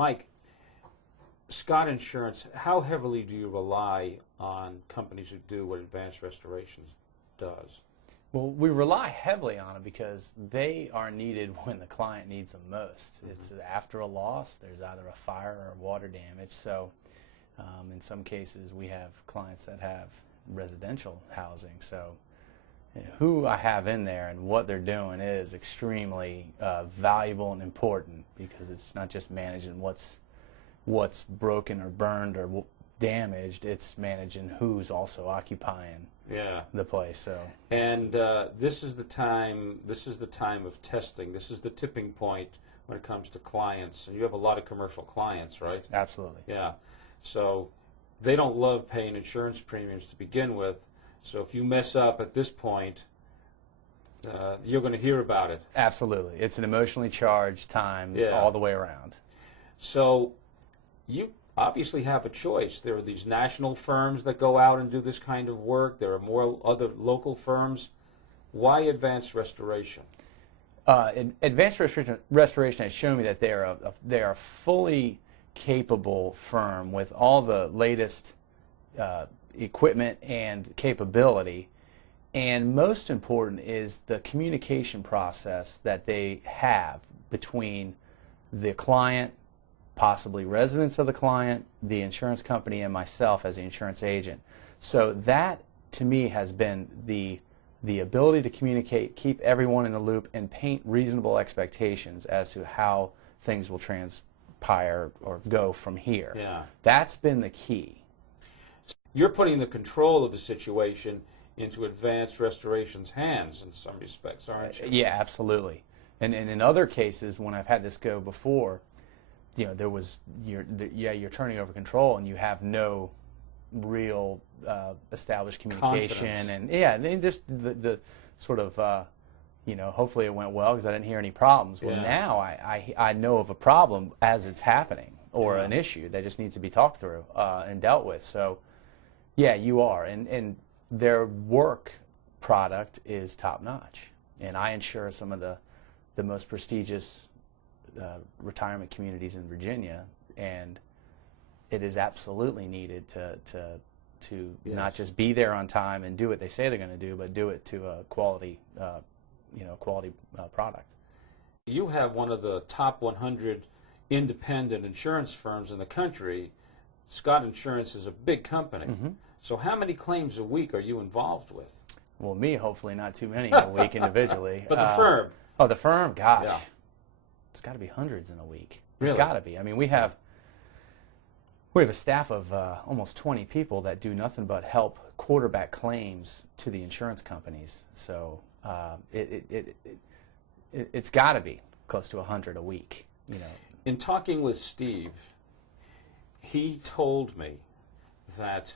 Mike, Scott Insurance, how heavily do you rely on companies who do what Advanced Restorations does? Well, we rely heavily on them because they are needed when the client needs them most. It's after a loss, there's either a fire or water damage. So in some cases, we have clients that have residential housing. So who I have in there and what they're doing is extremely valuable and important, because it's not just managing what's broken or burned or damaged. It's managing who's also occupying the place. So this is the time of testing. This is the tipping point when it comes to clients, and you have a lot of commercial clients, right? Absolutely. Yeah. So they don't love paying insurance premiums to begin with. So if you mess up at this point, you're going to hear about it. Absolutely. It's an emotionally charged time all the way around. So you obviously have a choice. There are these national firms that go out and do this kind of work. There are more other local firms. Why Advanced Restoration? Advanced Restoration has shown me that they are a fully capable firm with all the latest equipment and capability. And most important is the communication process that they have between the client, possibly residents of the client, the insurance company, and myself as the insurance agent. So that, to me, has been the ability to communicate, keep everyone in the loop, and paint reasonable expectations as to how things will transpire or go from here. Yeah. That's been the key. You're putting the control of the situation into Advanced Restoration's hands in some respects, aren't you? Yeah, absolutely. And in other cases, when I've had this go before, there was you're turning over control and you have no real established communication. Confidence. And just the sort of hopefully it went well because I didn't hear any problems. Well, now I know of a problem as it's happening, or an issue that just needs to be talked through and dealt with. So yeah, you are, and their work product is top notch, and I insure some of the most prestigious retirement communities in Virginia, and it is absolutely needed to not just be there on time and do what they say they're going to do, but do it to a quality product. You have one of the top 100 independent insurance firms in the country. Scott Insurance is a big company. Mm-hmm. So how many claims a week are you involved with? Well, me, hopefully not too many a week individually. But the firm? Oh, the firm? Gosh. Yeah. It's got to be hundreds in a week. Really? There's got to be. I mean, we have a staff of almost 20 people that do nothing but help quarterback claims to the insurance companies. So it's got to be close to 100 a week. In talking with Steve, he told me that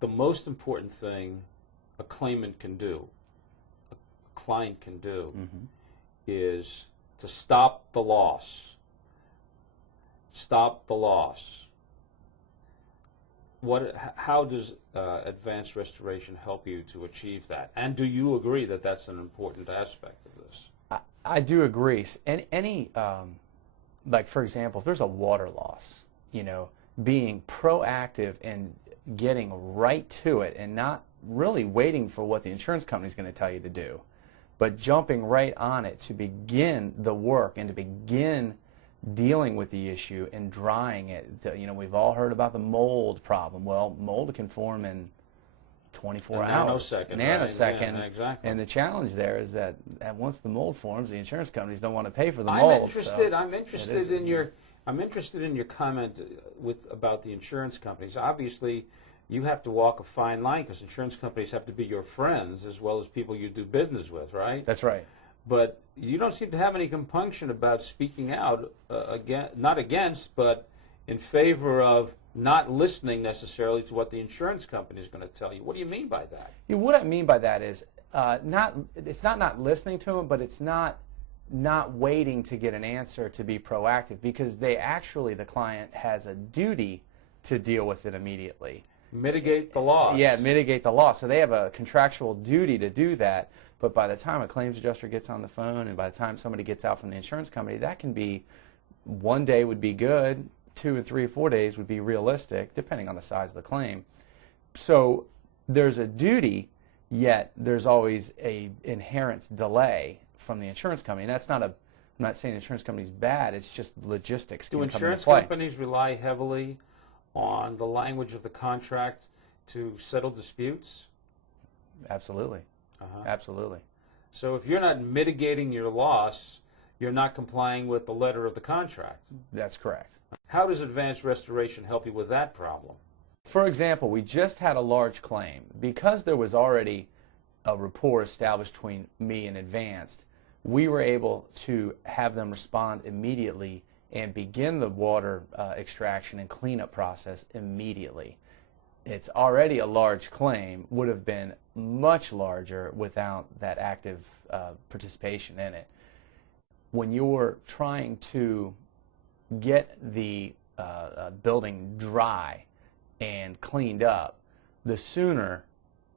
the most important thing a claimant can do, a client can do, is to stop the loss. Stop the loss. How does Advanced Restoration help you to achieve that? And do you agree that that's an important aspect of this? I do agree. Any like, for example, if there's a water loss, being proactive and getting right to it and not really waiting for what the insurance company is going to tell you to do, but jumping right on it to begin the work and to begin dealing with the issue and drying it. We've all heard about the mold problem. Well, mold can form in 24 hours. Nanosecond. Nanosecond. Right? Exactly. And the challenge there is that once the mold forms, the insurance companies don't want to pay for the mold. I'm interested in your comment about the insurance companies. Obviously, you have to walk a fine line because insurance companies have to be your friends as well as people you do business with, right? That's right. But you don't seem to have any compunction about speaking out, not against, but in favor of not listening necessarily to what the insurance company is going to tell you. What do you mean by that? What I mean by that is it's not listening to them, but it's not waiting to get an answer to be proactive, because the client has a duty to deal with it immediately. Mitigate the loss. Yeah, mitigate the loss. So they have a contractual duty to do that, but by the time a claims adjuster gets on the phone and by the time somebody gets out from the insurance company, that can be 1 day would be good, 2 or 3 or 4 days would be realistic, depending on the size of the claim. So there's a duty, yet there's always a inherent delay from the insurance company. And that's not I'm not saying the insurance company's bad, it's just logistics. Do can come into insurance play. companies rely heavily on the language of the contract to settle disputes? Absolutely. Absolutely. So if you're not mitigating your loss, you're not complying with the letter of the contract. That's correct. How does advanced restoration help you with that problem? For example, we just had a large claim. Because there was already a rapport established between me and Advanced, we were able to have them respond immediately and begin the water extraction and cleanup process immediately. It's already a large claim, would have been much larger without that active participation in it. When you're trying to get the building dry and cleaned up, the sooner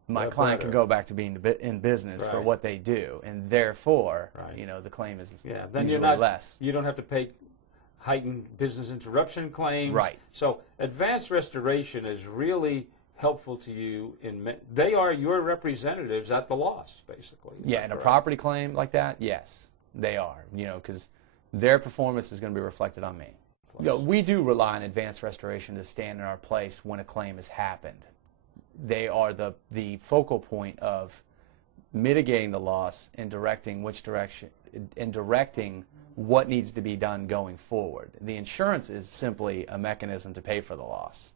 my client can go back to being in business for what they do, and therefore, the claim is then usually less. You don't have to pay heightened business interruption claims. Right. So advanced restoration is really helpful to you they are your representatives at the loss, basically. Yeah, in a property claim like that, yes, they are. Because their performance is going to be reflected on me. We do rely on advanced restoration to stand in our place when a claim has happened. They are the focal point of mitigating the loss and directing which direction and directing what needs to be done going forward. The insurance is simply a mechanism to pay for the loss.